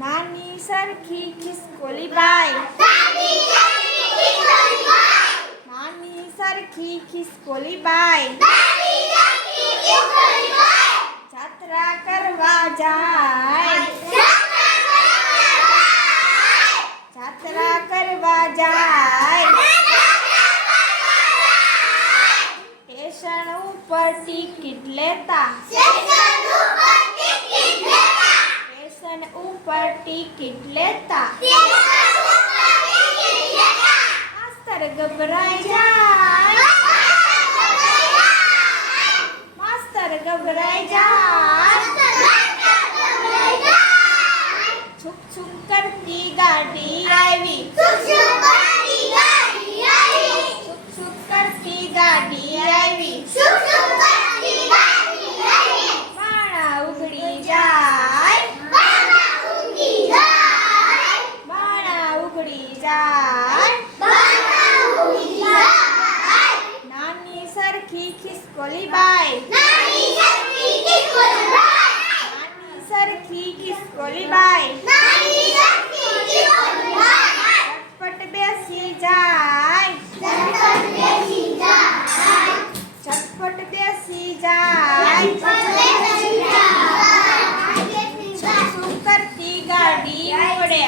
નાની સરખી ખિસકોલી બાઈ, નાની સરખી ખિસકોલી બાઈ, જાત્રા કરવા જાય, જાત્રા કરવા જાય, સ્ટેશન ઉપર ટિકિટ લેતા, સ્ટેશન ઉપર ટિકિટ લેતા, માસ્તર ગભરાઈ જાય, માસ્તર ગભરાઈ જાય, છુક છુક કરતી ગાડી આવી, છુક છુક કરતી ગાડી આવી, બાણા ઉઘડી જાય, બાણા ઉઘડી જાય, નાની સરખી ખિસકોલી બાઈ, નાની સરખી ખિસકોલી બાઈ, ચટપટ બેસી જાય, ચટપટ બેસી જાય, છુક છુક કરતી ગાડી ઉપડે,